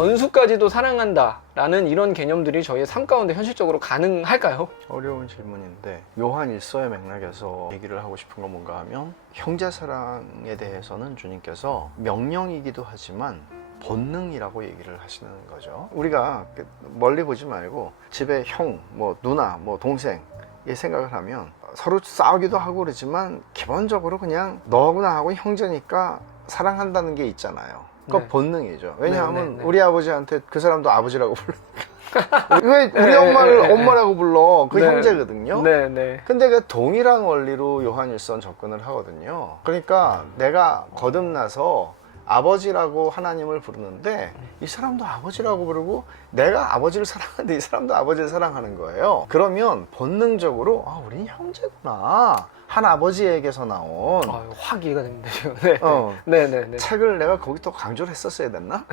원수까지도 사랑한다라는 이런 개념들이 저희의 삶 가운데 현실적으로 가능할까요? 어려운 질문인데 요한 일서의 맥락에서 얘기를 하고 싶은 건 뭔가 하면 형제 사랑에 대해서는 주님께서 명령이기도 하지만 본능이라고 얘기를 하시는 거죠. 우리가 멀리 보지 말고 집에 형, 뭐 누나, 뭐 동생 이 생각을 하면 서로 싸우기도 하고 그러지만 기본적으로 그냥 너하고 나하고 형제니까 사랑한다는 게 있잖아요. 그건 네. 본능이죠. 왜냐하면 네. 우리 아버지한테 그 사람도 아버지라고 부르니까 왜 우리 엄마를 엄마라고 불러? 그 형제거든요. 네네. 근데 그 동일한 원리로 요한일서는 접근을 하거든요. 그러니까 내가 거듭나서 아버지라고 하나님을 부르는데 이 사람도 아버지라고 부르고 내가 아버지를 사랑하는데 이 사람도 아버지를 사랑하는 거예요. 그러면 본능적으로 우리는 형제구나. 한 아버지에게서 나온 확 이해가 됩니다. 네. 네네네. 책을 내가 거기 또 강조를 했었어야 됐나?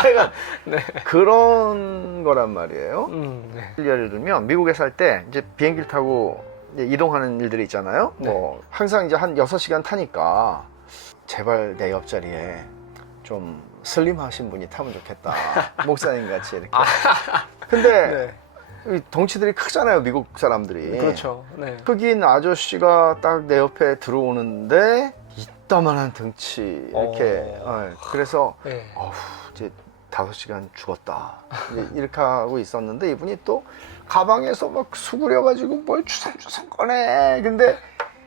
그러니까 네. 그런 거란 말이에요. 네. 예를 들면 미국에 살 때 이제 비행기를 타고 이제 이동하는 일들이 있잖아요. 네. 뭐 항상 이제 한 6시간 타니까 제발 내 옆자리에 좀 슬림하신 분이 타면 좋겠다. 목사님 같이 이렇게. 근데 네. 덩치들이 크잖아요, 미국 사람들이. 그렇죠. 네. 흑인 아저씨가 딱 내 옆에 들어오는데 이따만한 등치 이렇게. 그래서 네. 이제 5시간 죽었다. 이렇게 하고 있었는데 이분이 또 가방에서 막 수그려가지고 뭘 주섬주섬 꺼내. 근데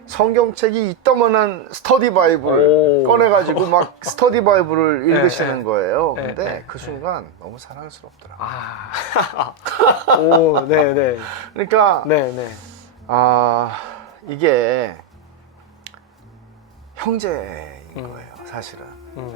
성경책이 이따만한 스터디 바이블 꺼내가지고 막 스터디 바이블을 읽으시는 거예요. 근데 그 순간 너무 사랑스럽더라고요. 오, 네네. 그러니까 네네. 이게 형제인 거예요, 사실은.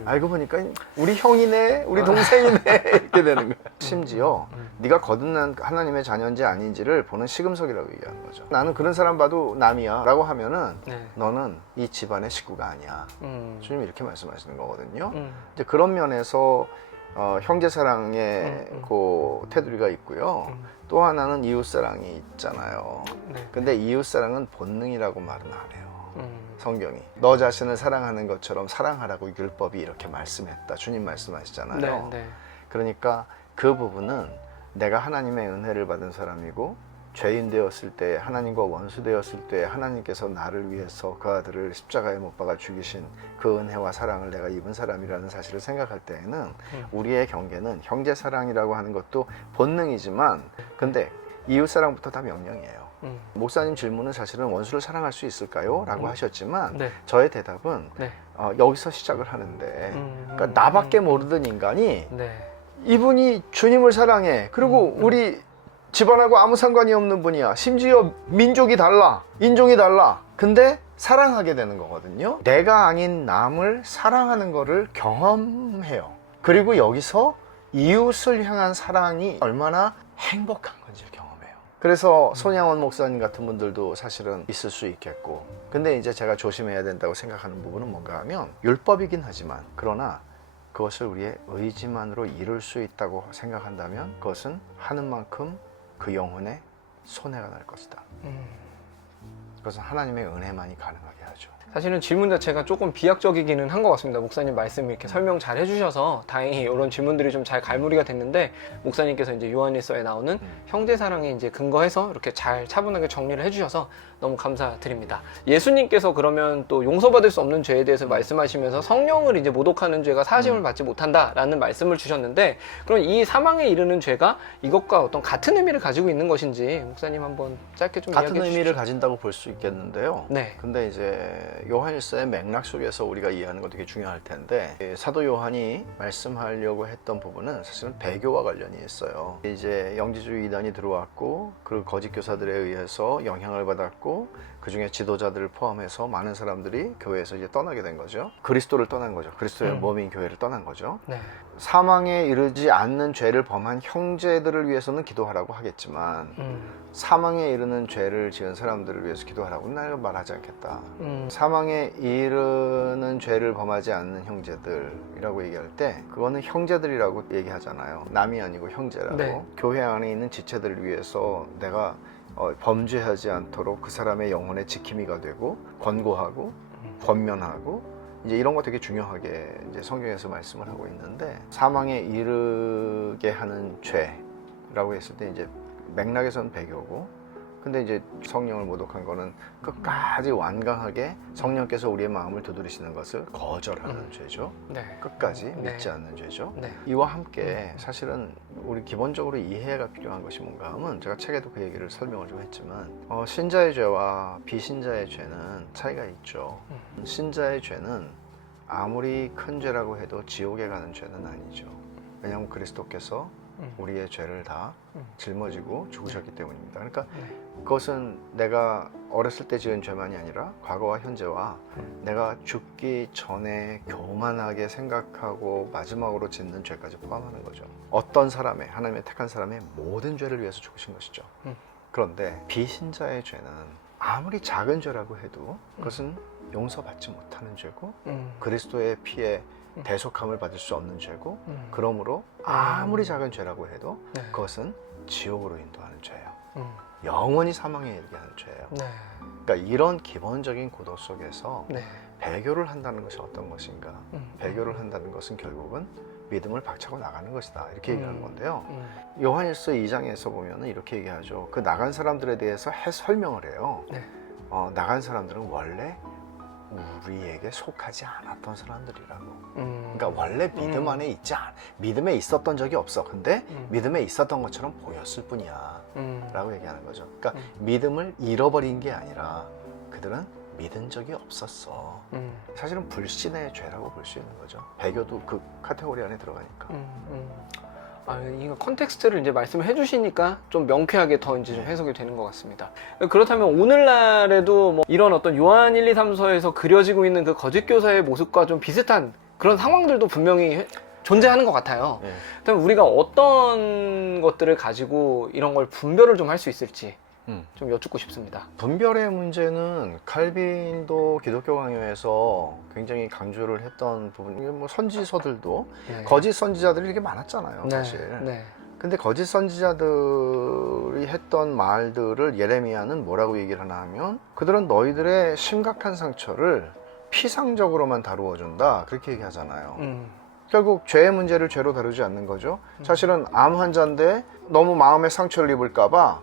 알고 보니까 우리 형이네, 우리 동생이네 이렇게 되는 거예요. 심지어 네가 거듭난 하나님의 자녀인지 아닌지를 보는 시금석이라고 얘기하는 거죠. 나는 그런 사람 봐도 남이야 라고 하면은 너는 이 집안의 식구가 아니야. 주님이 이렇게 말씀하시는 거거든요. 이제 그런 면에서 형제사랑의 그 테두리가 있고요. 또 하나는 이웃사랑이 있잖아요. 근데 이웃사랑은 본능이라고 말은 안 해요. 성경이 너 자신을 사랑하는 것처럼 사랑하라고 율법이 이렇게 말씀했다. 주님 말씀하시잖아요. 그러니까 그 부분은 내가 하나님의 은혜를 받은 사람이고 죄인 되었을 때, 하나님과 원수 되었을 때 하나님께서 나를 위해서 그 아들을 십자가에 못 박아 죽이신 그 은혜와 사랑을 내가 입은 사람이라는 사실을 생각할 때에는 우리의 경계는 형제사랑이라고 하는 것도 본능이지만 근데 이웃사랑부터 다 명령이에요. 목사님 질문은 사실은 원수를 사랑할 수 있을까요? 라고 하셨지만 저의 대답은 여기서 시작을 하는데 그러니까 나밖에 모르던 인간이 이분이 주님을 사랑해. 그리고 우리 집안하고 아무 상관이 없는 분이야. 심지어 민족이 달라, 인종이 달라. 근데 사랑하게 되는 거거든요. 내가 아닌 남을 사랑하는 거를 경험해요. 그리고 여기서 이웃을 향한 사랑이 얼마나 행복한 건지 경험해요. 그래서 손양원 목사님 같은 분들도 사실은 있을 수 있겠고, 근데 이제 제가 조심해야 된다고 생각하는 부분은 뭔가 하면 율법이긴 하지만 그러나 그것을 우리의 의지만으로 이룰 수 있다고 생각한다면 그것은 하는 만큼 그 영혼에 손해가 날 것이다. 그것은 하나님의 은혜만이 가능하게 하죠. 사실은 질문 자체가 조금 비약적이기는 한 것 같습니다. 목사님 말씀 이렇게 설명 잘 해주셔서 다행히 이런 질문들이 좀 잘 갈무리가 됐는데, 목사님께서 이제 요한일서에 나오는 형제사랑에 이제 근거해서 이렇게 잘 차분하게 정리를 해주셔서 너무 감사드립니다. 예수님께서 그러면 또 용서받을 수 없는 죄에 대해서 말씀하시면서 성령을 이제 모독하는 죄가 사하심을 받지 못한다라는 말씀을 주셨는데, 그럼 이 사망에 이르는 죄가 이것과 어떤 같은 의미를 가지고 있는 것인지 목사님 한번 짧게 좀 같은 이야기해 주시죠. 의미를 가진다고 볼 수 있겠는데요. 네. 근데 이제 요한일서의 맥락 속에서 우리가 이해하는 것도 되게 중요할 텐데, 사도 요한이 말씀하려고 했던 부분은 사실은 배교와 관련이 있어요. 이제 영지주의 이단이 들어왔고 그 거짓 교사들에 의해서 영향을 받았고 그 중에 지도자들을 포함해서 많은 사람들이 교회에서 이제 떠나게 된 거죠. 그리스도를 떠난 거죠. 그리스도의 몸인 교회를 떠난 거죠. 사망에 이르지 않는 죄를 범한 형제들을 위해서는 기도하라고 하겠지만 사망에 이르는 죄를 지은 사람들을 위해서 기도하라고는 나는 말하지 않겠다. 사망에 이르는 죄를 범하지 않는 형제들이라고 얘기할 때 그거는 형제들이라고 얘기하잖아요. 남이 아니고 형제라고. 교회 안에 있는 지체들을 위해서 내가 범죄하지 않도록 그 사람의 영혼의 지킴이가 되고 권고하고 권면하고 이제 이런 거 되게 중요하게 이제 성경에서 말씀을 하고 있는데 사망에 이르게 하는 죄라고 했을 때 이제 맥락에서는 배교고 근데 이제 성령을 모독한 거는 끝까지 완강하게 성령께서 우리의 마음을 두드리시는 것을 거절하는 죄죠. 네. 끝까지 네. 믿지 않는 죄죠. 네. 이와 함께 사실은 우리 기본적으로 이해가 필요한 것이 뭔가 하면 제가 책에도 그 얘기를 설명을 좀 했지만 신자의 죄와 비신자의 죄는 차이가 있죠. 신자의 죄는 아무리 큰 죄라고 해도 지옥에 가는 죄는 아니죠. 왜냐하면 그리스도께서 우리의 죄를 다 짊어지고 죽으셨기 때문입니다. 그러니까 그것은 내가 어렸을 때 지은 죄만이 아니라 과거와 현재와 내가 죽기 전에 교만하게 생각하고 마지막으로 짓는 죄까지 포함하는 거죠. 어떤 사람의, 하나님의 택한 사람의 모든 죄를 위해서 죽으신 것이죠. 그런데 비신자의 죄는 아무리 작은 죄라고 해도 그것은 용서받지 못하는 죄고 그리스도의 피에 대속함을 받을 수 없는 죄고 그러므로 아무리 작은 죄라고 해도 네. 그것은 지옥으로 인도하는 죄예요. 영원히 사망에 이르게 하는 죄예요. 네. 그러니까 이런 기본적인 고도 속에서 네. 배교를 한다는 것이 어떤 것인가? 배교를 한다는 것은 결국은 믿음을 박차고 나가는 것이다. 이렇게 얘기하는 건데요. 요한일서 2장에서 보면 이렇게 얘기하죠. 그 나간 사람들에 대해서 설명을 해요. 네. 나간 사람들은 원래 우리에게 속하지 않았던 사람들이라고. 그러니까 원래 믿음 안에 믿음에 있었던 적이 없어. 근데 믿음에 있었던 것처럼 보였을 뿐이야. 라고 얘기하는 거죠. 그러니까 믿음을 잃어버린 게 아니라 그들은 믿은 적이 없었어. 사실은 불신의 죄라고 볼 수 있는 거죠. 배교도 그 카테고리 안에 들어가니까. 이거 컨텍스트를 이제 말씀을 해주시니까 좀 명쾌하게 더 이제 좀 해석이 되는 것 같습니다. 그렇다면 오늘날에도 뭐 이런 어떤 요한 1, 2, 3서에서 그려지고 있는 그 거짓 교사의 모습과 좀 비슷한 그런 상황들도 분명히 존재하는 것 같아요. 네. 그렇다면 우리가 어떤 것들을 가지고 이런 걸 분별을 좀 할 수 있을지 좀 여쭙고 싶습니다. 분별의 문제는 칼빈도 기독교 강요에서 굉장히 강조를 했던 부분. 이게 뭐 선지서들도 네. 거짓 선지자들이 이렇게 많았잖아요, 사실. 네. 근데 거짓 선지자들이 했던 말들을 예레미야는 뭐라고 얘기를 하나 하면 그들은 너희들의 심각한 상처를 피상적으로만 다루어 준다. 그렇게 얘기하잖아요. 결국 죄의 문제를 죄로 다루지 않는 거죠. 사실은 암 환자인데 너무 마음에 상처를 입을까 봐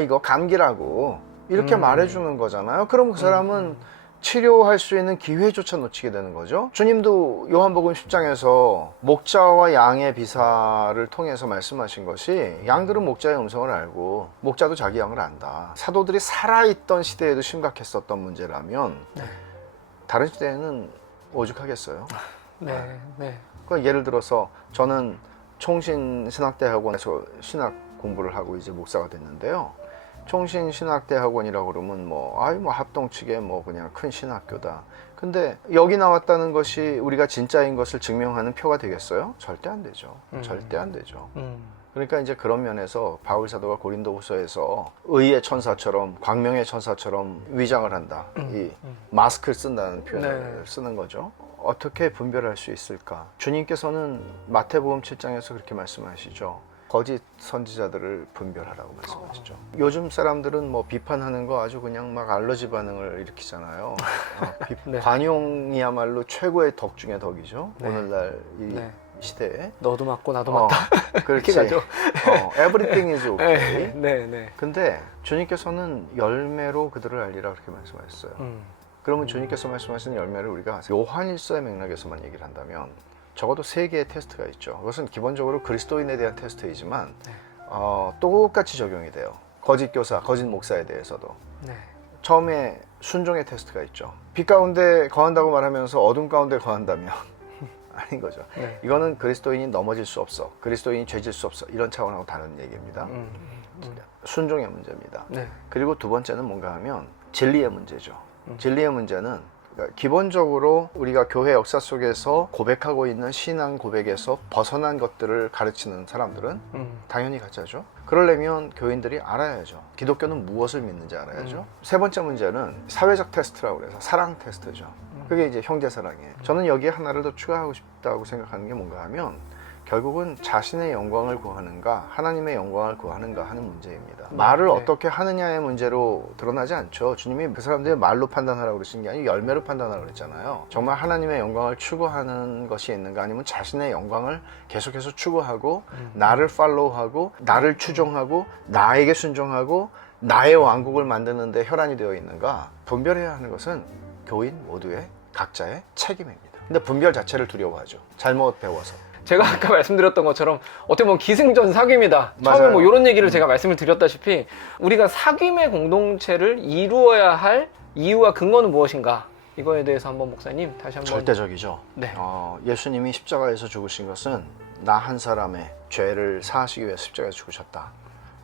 이거 감기라고 이렇게 말해주는 거잖아요. 그럼 그 사람은 치료할 수 있는 기회조차 놓치게 되는 거죠. 주님도 요한복음 10장에서 목자와 양의 비사를 통해서 말씀하신 것이 양들은 목자의 음성을 알고 목자도 자기 양을 안다. 사도들이 살아있던 시대에도 심각했었던 문제라면 다른 시대에는 오죽하겠어요. 네. 그러니까 예를 들어서 저는 총신신학대학원에서 신학 공부를 하고 이제 목사가 됐는데요. 총신신학대학원이라고 그러면 뭐 합동측의 뭐 그냥 큰 신학교다. 근데 여기 나왔다는 것이 우리가 진짜인 것을 증명하는 표가 되겠어요? 절대 안 되죠. 절대 안 되죠. 그러니까 이제 그런 면에서 바울 사도가 고린도후서에서 의의 천사처럼 광명의 천사처럼 위장을 한다. 이 마스크를 쓴다는 표현을 쓰는 거죠. 어떻게 분별할 수 있을까? 주님께서는 마태복음 7장에서 그렇게 말씀하시죠. 거짓 선지자들을 분별하라고 말씀하시죠. 요즘 사람들은 뭐 비판하는 거 아주 그냥 막 알러지 반응을 일으키잖아요. 네. 관용이야말로 최고의 덕 중의 덕이죠. 네. 오늘날 이 네. 시대에. 너도 맞고 나도 맞다. 그렇지. 가죠. Everything is okay. 네. 근데 주님께서는 열매로 그들을 알리라 그렇게 말씀하셨어요. 그러면 주님께서 말씀하시는 열매를 우리가 요한일서의 맥락에서만 얘기를 한다면 적어도 3개의 테스트가 있죠. 그것은 기본적으로 그리스도인에 대한 테스트이지만 똑같이 적용이 돼요. 거짓 교사, 거짓 목사에 대해서도. 처음에 순종의 테스트가 있죠. 빛 가운데 거한다고 말하면서 어둠 가운데 거한다면 아닌 거죠. 이거는 그리스도인이 넘어질 수 없어. 그리스도인이 죄질 수 없어. 이런 차원하고 다른 얘기입니다. 순종의 문제입니다. 그리고 두 번째는 뭔가 하면 진리의 문제죠. 진리의 문제는 기본적으로 우리가 교회 역사 속에서 고백하고 있는 신앙 고백에서 벗어난 것들을 가르치는 사람들은 당연히 가짜죠. 그러려면 교인들이 알아야죠. 기독교는 무엇을 믿는지 알아야죠. 세 번째 문제는 사회적 테스트라고 해서 사랑 테스트죠. 그게 이제 형제 사랑이에요. 저는 여기에 하나를 더 추가하고 싶다고 생각하는 게 뭔가 하면 결국은 자신의 영광을 구하는가 하나님의 영광을 구하는가 하는 문제입니다. 말을 어떻게 하느냐의 문제로 드러나지 않죠. 주님이 그 사람들의 말로 판단하라고 그러신 게 아니고 열매로 판단하라고 그랬잖아요. 정말 하나님의 영광을 추구하는 것이 있는가, 아니면 자신의 영광을 계속해서 추구하고 나를 팔로우하고 나를 추종하고 나에게 순종하고 나의 왕국을 만드는 데 혈안이 되어 있는가, 분별해야 하는 것은 교인 모두의 각자의 책임입니다. 근데 분별 자체를 두려워하죠. 잘못 배워서. 제가 아까 말씀드렸던 것처럼 어떻게 보면 기승전 사귐이다. 처음에 맞아요. 뭐 이런 얘기를 제가 말씀을 드렸다시피 우리가 사귐의 공동체를 이루어야 할 이유와 근거는 무엇인가? 이거에 대해서 한번 목사님 다시 한번. 절대적이죠. 네. 예수님이 십자가에서 죽으신 것은 나 한 사람의 죄를 사하시기 위해 십자가에서 죽으셨다.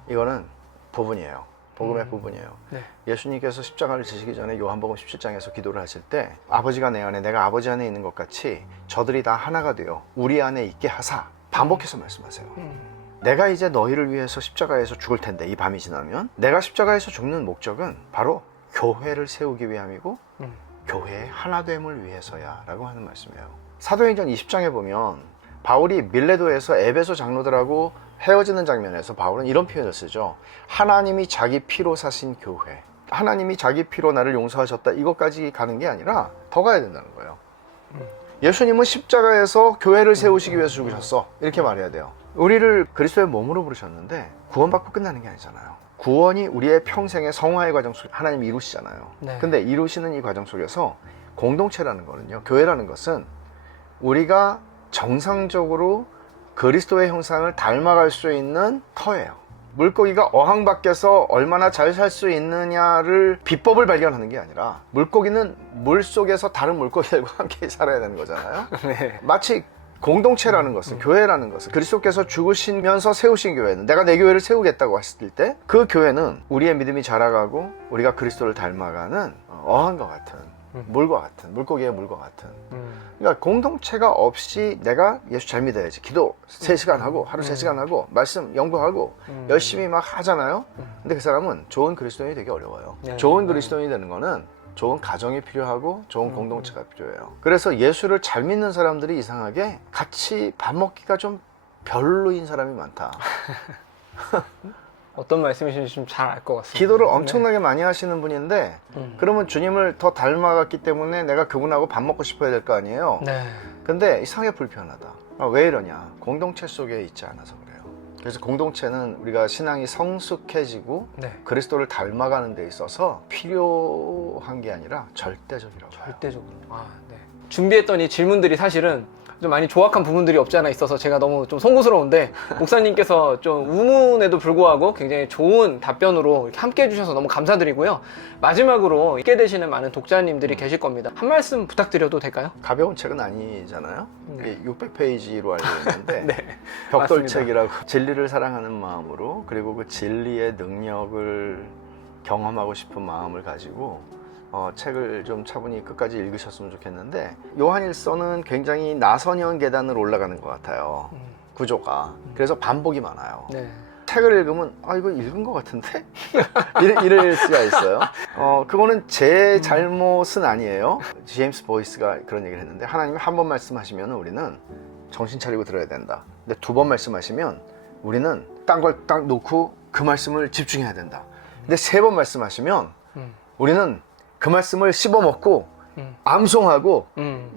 이거는 부분이에요. 복음의 부분이에요. 네. 예수님께서 십자가를 지시기 전에 요한복음 17장에서 기도를 하실 때 아버지가 내 안에 내가 아버지 안에 있는 것 같이 저들이 다 하나가 되어 우리 안에 있게 하사, 반복해서 말씀하세요. 내가 이제 너희를 위해서 십자가에서 죽을 텐데, 이 밤이 지나면 내가 십자가에서 죽는 목적은 바로 교회를 세우기 위함이고 교회의 하나됨을 위해서야 라고 하는 말씀이에요. 사도행전 20장에 보면 바울이 밀레도에서 에베소 장로들하고 헤어지는 장면에서 바울은 이런 표현을 쓰죠. 하나님이 자기 피로 사신 교회, 하나님이 자기 피로 나를 용서하셨다, 이것까지 가는 게 아니라 더 가야 된다는 거예요. 예수님은 십자가에서 교회를 세우시기 위해서 죽으셨어, 이렇게 말해야 돼요. 우리를 그리스도의 몸으로 부르셨는데 구원받고 끝나는 게 아니잖아요. 구원이 우리의 평생의 성화의 과정 속에 하나님이 이루시잖아요. 네. 근데 이루시는 이 과정 속에서 공동체라는 거는요, 교회라는 것은 우리가 정상적으로 그리스도의 형상을 닮아갈 수 있는 터예요. 물고기가 어항 밖에서 얼마나 잘 살 수 있느냐를 비법을 발견하는 게 아니라, 물고기는 물 속에서 다른 물고기들과 함께 살아야 되는 거잖아요. 네. 마치 공동체라는 것은, 교회라는 것은, 그리스도께서 죽으시면서 세우신 교회는, 내가 내 교회를 세우겠다고 했을 때 그 교회는 우리의 믿음이 자라가고 우리가 그리스도를 닮아가는 어항과 같은, 물과 같은, 물고기의 물과 같은, 그러니까 공동체가 없이 내가 예수 잘 믿어야지, 기도 3시간 하고 하루 3시간 하고 말씀 연구하고 열심히 막 하잖아요. 근데 그 사람은 좋은 그리스도인이 되기 어려워요. 네. 좋은 그리스도인이 되는 거는 좋은 가정이 필요하고 좋은 공동체가 필요해요. 그래서 예수를 잘 믿는 사람들이 이상하게 같이 밥 먹기가 좀 별로인 사람이 많다. 어떤 말씀이신지 좀 잘 알 것 같습니다. 기도를 엄청나게 많이 하시는 분인데 그러면 주님을 더 닮아갔기 때문에 내가 그분하고 밥 먹고 싶어야 될 거 아니에요. 네. 근데 이상하게 불편하다. 왜 이러냐? 공동체 속에 있지 않아서 그래요. 그래서 공동체는 우리가 신앙이 성숙해지고 네. 그리스도를 닮아가는 데 있어서 필요한 게 아니라 절대적이라고 봐요. 절대적으로. 아, 네. 준비했던 이 질문들이 사실은 좀 많이 조악한 부분들이 없지 않아 있어서 제가 너무 좀 송구스러운데, 목사님께서 좀 우문에도 불구하고 굉장히 좋은 답변으로 이렇게 함께 해주셔서 너무 감사드리고요. 마지막으로 있게 되시는 많은 독자님들이 계실 겁니다. 한 말씀 부탁드려도 될까요? 가벼운 책은 아니잖아요. 네. 600페이지로 알고 있는데 네. 벽돌책이라고, 진리를 사랑하는 마음으로, 그리고 그 진리의 능력을 경험하고 싶은 마음을 가지고 책을 좀 차분히 끝까지 읽으셨으면 좋겠는데, 요한일서는 굉장히 나선형 계단을 올라가는 것 같아요. 구조가. 그래서 반복이 많아요. 네. 책을 읽으면 이거 읽은 것 같은데? 이럴 수가 있어요. 그거는 제 잘못은 아니에요. 제임스 보이스가 그런 얘기를 했는데, 하나님이 한 번 말씀하시면 우리는 정신 차리고 들어야 된다. 근데 2번 말씀하시면 우리는 딴 걸 딱 놓고 그 말씀을 집중해야 된다. 근데 3번 말씀하시면 우리는 그 말씀을 씹어먹고 암송하고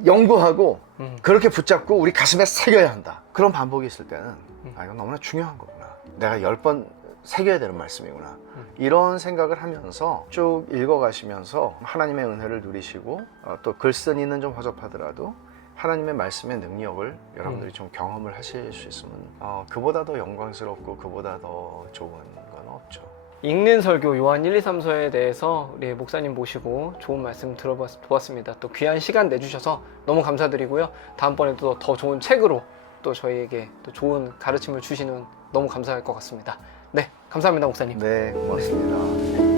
연구하고 그렇게 붙잡고 우리 가슴에 새겨야 한다. 그런 반복이 있을 때는 이건 너무나 중요한 거구나, 내가 10번 새겨야 되는 말씀이구나, 이런 생각을 하면서 쭉 읽어가시면서 하나님의 은혜를 누리시고, 또 글쓴이는 좀 허접하더라도 하나님의 말씀의 능력을 여러분들이 좀 경험을 하실 수 있으면 그보다 더 영광스럽고 그보다 더 좋은 건 없죠. 읽는 설교 요한 1, 2, 3서에 대해서 우리 목사님 모시고 좋은 말씀 들어보았습니다. 또 귀한 시간 내주셔서 너무 감사드리고요. 다음번에도 더 좋은 책으로 또 저희에게 또 좋은 가르침을 주시는 너무 감사할 것 같습니다. 네, 감사합니다, 목사님. 네, 고맙습니다.